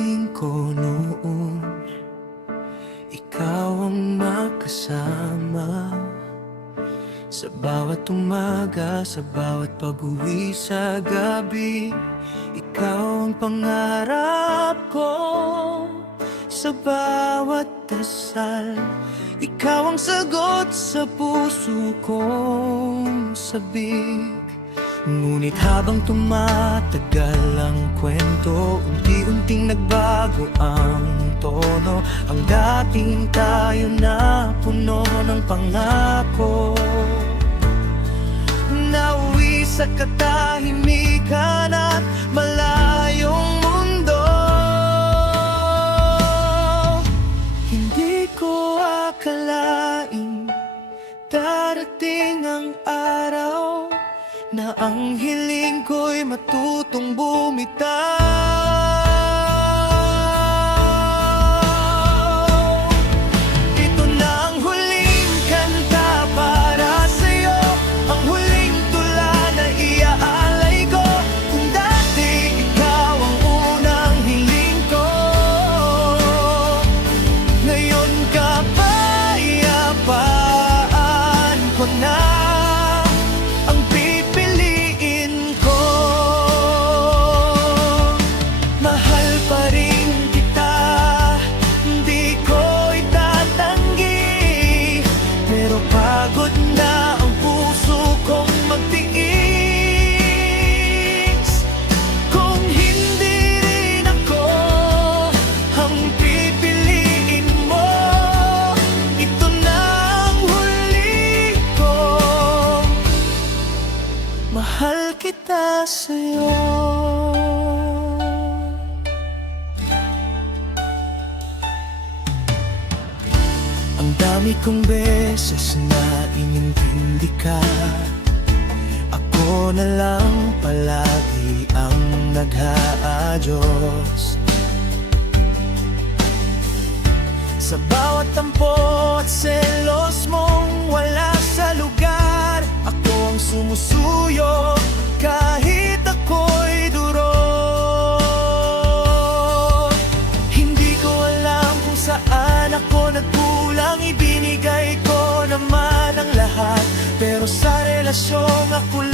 hiling ko noon, ikaw ang makasama sa bawat umaga, sa bawat pag-uwi sa gabi. Ikaw ang pangarap ko sa bawat dasal. Ikaw ang sagot sa puso kong sabik. Ngunit habang tumatagal ang kwento, unti-unting nagbago ang tono. Ang dating tayo na puno ng pangako, nauwi sa katahimikan at malayong mundo. Hindi ko akalaing darating ang araw na ang hiling ko'y matutong bumitaw. Ito na ang huling kanta para sa'yo, ang huling tula na iaalay ko. Kung dati ikaw ang unang hiling ko, ngayon kapayapaan ko na ang pipiliin ko. Mahal pa rin kita, hindi ko itatanggi, pero pagod na ang puso kong magtiis. Kung hindi rin ako ang pipiliin mo, ito na ang huli ko. Mahal kita sa'yo. Ang dami kong beses na inintindi ka, ako na lang palagi ang nag-aadyos. Sa bawat tampo at selos mong wala sa lugar, ako ang sumusuyo kahit ako'y durog. Hindi ko alam kung saan ako nagkulang, ibinigay ko naman ang lahat, pero sa relasyong ako